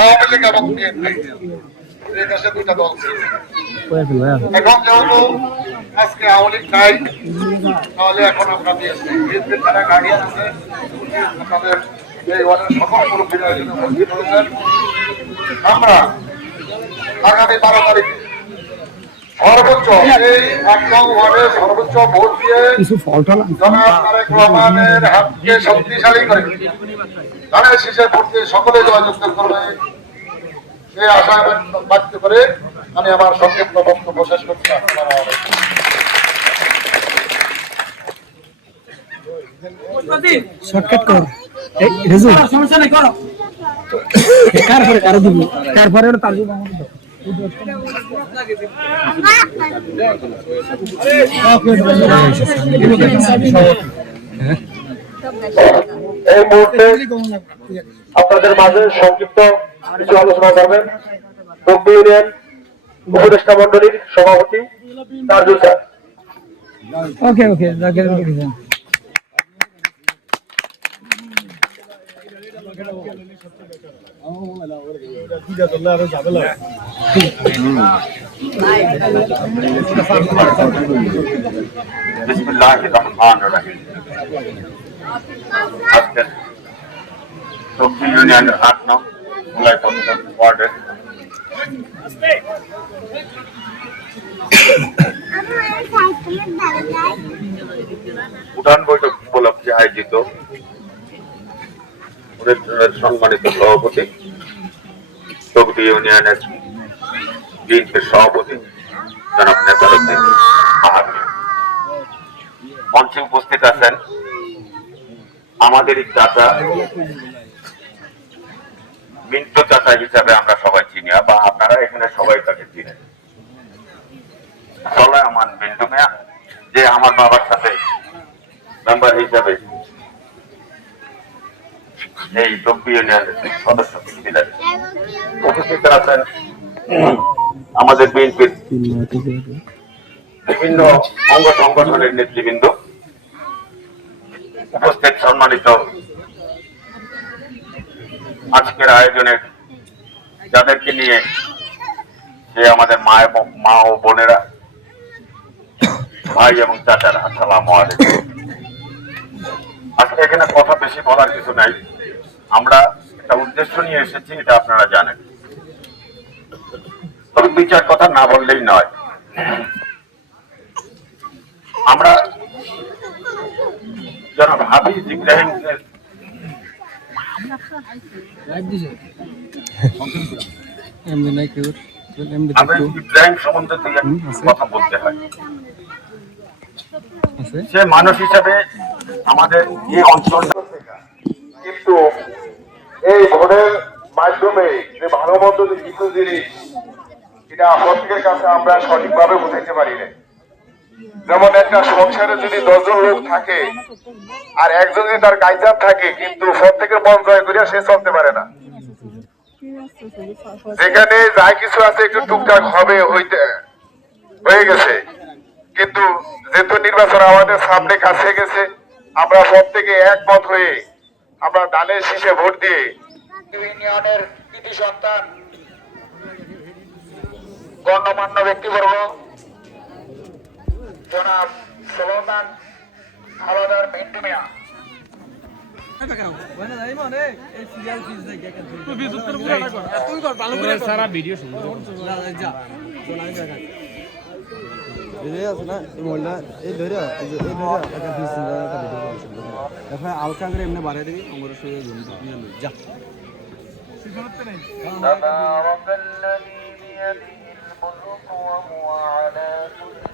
আওয়ামী লীগ এবং বিএনপি এই দেশে দুইটা দল ছিল। এখন যেহেতু আজকে আওয়ামী লীগ নাই, তাহলে এখন আমরা বিএনপির যারা গার্ডিয়ান আছে আপনাদের এই ওয়ার্ডের সকল মুরব্বীরা এখানে উপস্থিত হয়েছেন। আমরা আগামী 12 তারিখে সর্বোচ্চ এই একদম ওয়ার্ডে সর্বোচ্চ ভোট দিয়ে জনাব তারেক রহমানের হাতকে শক্তিশালী করে ধানের শীষে ভোট দিয়ে সকলে জয়যুক্ত করবে এই আশা ব্যক্ত করে আমি আমার সংক্ষিপ্ত বক্তব্য শেষ করছি। শর্টকাট কর সমস্যা নেই করো তারপরে কারো দিব তারপরে তার দিব এই মুহূর্তে আপনাদের মাঝে সংক্ষিপ্ত কিছু আলোচনা করবেন বগবি ইউনিয়ন উপদেষ্টা মন্ডলীর সভাপতি তাজুল স্যার। ওকে ওকে জাকির বিসমিল্লাহির রহমানির রহিম। আজকে বগবি ইউনিয়নের ৮ নং ওয়ার্ডের উঠান বৈঠক উপলক্ষে আয়োজিত সম্মানিত সভাপতি বগবি ইউনিয়নের বিএনপির সভাপতি জনাব নেসারউদ্দিন মাহাদি মঞ্চে উপস্থিত আছেন আমাদের চাচা মিন্টু চাচা হিসাবে আমরা সবাই চিনি বা আপনারা এখানে সবাই তাকে চিনেন। সলায়মান মিন্টু মিয়া যে আমার বাবার সাথে মেম্বার হিসাবে এই বগবি ইউনিয়নের সদস্য ছিলেন। উপস্থিত আছেন আমাদের বিএনপির বিভিন্ন অঙ্গ সংগঠনের নেতৃবৃন্দ, উপস্থিত সম্মানিত আজকের আয়োজনের যাদেরকে নিয়ে যে আমাদের মা ও বোনেরা, ভাই এবং চাচারা, আসসালামু আলাইকুম। আজকে এখানে কথা বেশি বলার কিছু নাই, আমরা একটা উদ্দেশ্য নিয়ে এসেছি, এটা আপনারা জানেন। তবে দুই চার কথা না বললেই নয়। আমরা জনাব হাফিজ ইব্রাহিমের ইব্রাহিম সম্বন্ধে কথা বলতে হয়। সে মানুষ হিসাবে আমাদের এই অঞ্চলটা, কিন্তু এই ভোটের মাধ্যমে যে ভালো মন্দ কিছু জিনিস এটা প্রত্যেকের কাছে আমরা সঠিকভাবে বুঝাইতে পারি না। যেমন একটা সংসারে যদি 10 জন লোক থাকে আর একজন যদি তার গাইজান থাকে, কিন্তু প্রত্যেকের মন জয় করিয়া সে চলতে পারে না। যেখানে যা কিছু আছে একটু টুকটাক হবে হয়ে গেছে, কিন্তু যেহেতু নির্বাচন আমাদের সামনে কাছে গেছে, আমরা প্রত্যেকে একমত হয়ে আমরা ধানের শীষে ভোট দিয়ে ইউনিয়নের কৃতি সন্তান গণ্যমান্য ব্যক্তিবর্গ জনাব সুলতান হাওলাদার মিন্টু মিয়া সারা ভিডিও সুন্দর আলকা করে এমনি বাড়াই দিবি আমার যা تبارك الذي بيده الملك وهو على كل